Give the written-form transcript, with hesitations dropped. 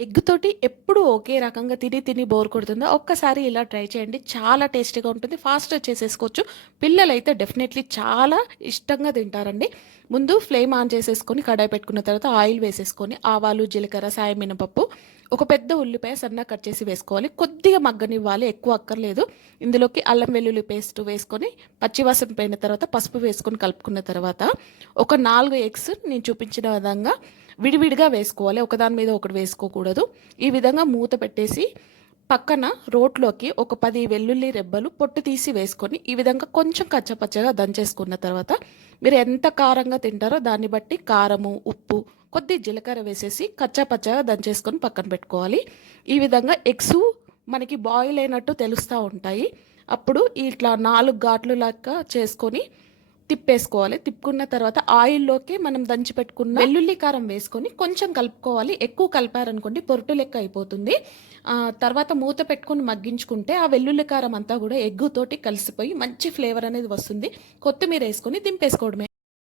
Egg తోటి ఎప్పుడు ఒకే రకంగా తిని తిని బోర్ కొడుతుందా? ఒక్కసారి ఇలా ట్రై చేయండి. చాలా టేస్టీగా ఉంటుంది. ఫాస్ట్‌గా చేసేసుకోవచ్చు. పిల్లలైతే డెఫినెట్‌లీ చాలా ఇష్టంగా తింటారండి. ముందు ఫ్లేమ్ ఆన్ చేసేసుకొని కడాయి పెట్టుకున్న తర్వాత ఆయిల్ వేసేసుకొని ఆవాలు, జీలకర్ర, సాయం మినపప్పు, ఒక పెద్ద ఉల్లిపాయ సన్నగా కట్ చేసి వేసుకోవాలి. కొద్దిగా మగ్గనివ్వాలి, ఎక్కువ అక్కర్లేదు. ఇందులోకి అల్లం వెల్లుల్లి పేస్ట్ వేసుకొని పచ్చివాసన పోయిన తర్వాత పసుపు వేసుకొని కలుపుకున్న తర్వాత ఒక 4 ఎగ్స్ నేను చూపించిన విధంగా విడివిడిగా వేసుకోవాలి. ఒకదాని మీద ఒకటి వేసుకోకూడదు. ఈ విధంగా మూత పెట్టేసి పక్కన రోట్లోకి ఒక 10 వెల్లుల్లి రెబ్బలు పొట్టు తీసి వేసుకొని ఈ విధంగా కొంచెం కచ్చపచ్చగా దంచేసుకున్న తర్వాత మీరు ఎంత కారంగా తింటారో దాన్ని బట్టి కారము, ఉప్పు, కొద్ది జీలకర్ర వేసేసి కచ్చాపచ్చగా దంచేసుకొని పక్కన పెట్టుకోవాలి. ఈ విధంగా ఎగ్స్ మనకి బాయిల్ అయినట్టు తెలుస్తూ ఉంటాయి. అప్పుడు ఇట్లా 4 ఘాట్లు లెక్క చేసుకొని తిప్పేసుకోవాలి. తిప్పుకున్న తర్వాత ఆయిల్‌లోకి మనం దంచి పెట్టుకున్న వెల్లుల్లి కారం వేసుకొని కొంచెం కలుపుకోవాలి. ఎక్కువ కలిపారనుకోండి పొరటు లెక్క అయిపోతుంది. తర్వాత మూత పెట్టుకొని మగ్గించుకుంటే ఆ వెల్లుల్లి కారం అంతా కూడా ఎగ్గుతోటి కలిసిపోయి మంచి ఫ్లేవర్ అనేది వస్తుంది. కొత్తిమీర ఏసుకొని దింపేసుకోవడమే.